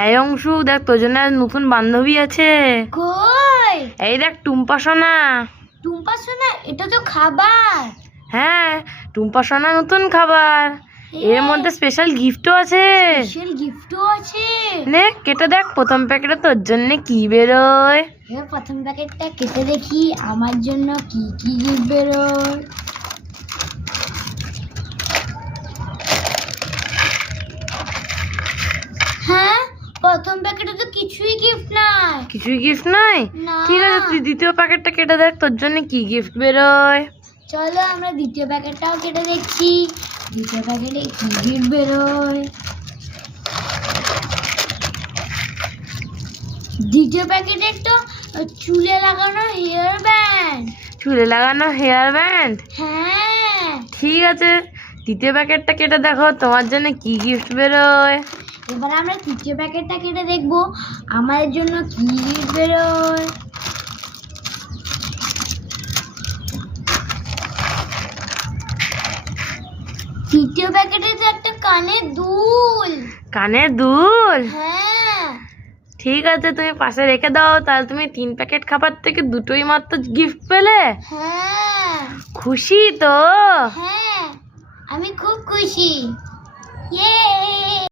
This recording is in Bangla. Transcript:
এই অংশু দেখ, তোর জন্য নতুন বান্ধবী আছে। কই? এই দেখ, টুম্পা সোনা। টুম্পা সোনা? এটা তো খাবার। হ্যাঁ, টুম্পা সোনা নতুন খাবার। এর মধ্যে স্পেশাল গিফটও আছে। স্পেশাল গিফটও আছে। নে কেটে দেখ, প্রথম প্যাকেটে তোর জন্য কি বেরোয়। এবার প্রথম প্যাকেটটা কেটে দেখি আমার জন্য কি কি গিফট বেরোয়। হ্যাঁ, প্রথম প্যাকেটে তো কিছুই গিফট নাই। কিছুই গিফট নাই? না। ঠিক আছে, তুই দ্বিতীয় প্যাকেটটা কেটে দেখ, তোর জন্য কি গিফট বেরোয়। চলো আমরা দ্বিতীয় প্যাকেটটাও কেটে দেখছি দ্বিতীয় প্যাকেটে কি গিফট বেরোয়। দ্বিতীয় প্যাকেটে তো চুলে লাগানো হেয়ার ব্যান্ড। চুলে লাগানো হেয়ার ব্যান্ড? হ্যাঁ। ঠিক আছে, তৃতীয় প্যাকেটটা কেটে দেখো, তোমার জন্য কি গিফট বেরোয়। এবার আমরা তৃতীয় প্যাকেটটা কেটে দেখবো আমার জন্য কি গিফট বেরোয়। তৃতীয় প্যাকেটে তো একটা কানের দুল। কানের দুল? হ্যাঁ। ঠিক আছে, তুমি পাশে রেখে দাও, তাহলে তুমি 3 প্যাকেট খাবার থেকে দুটোই মাত্র গিফট পেলে। হ্যাঁ। খুশি তো? হ্যাঁ, আমি খুব খুশি। ইয়ে।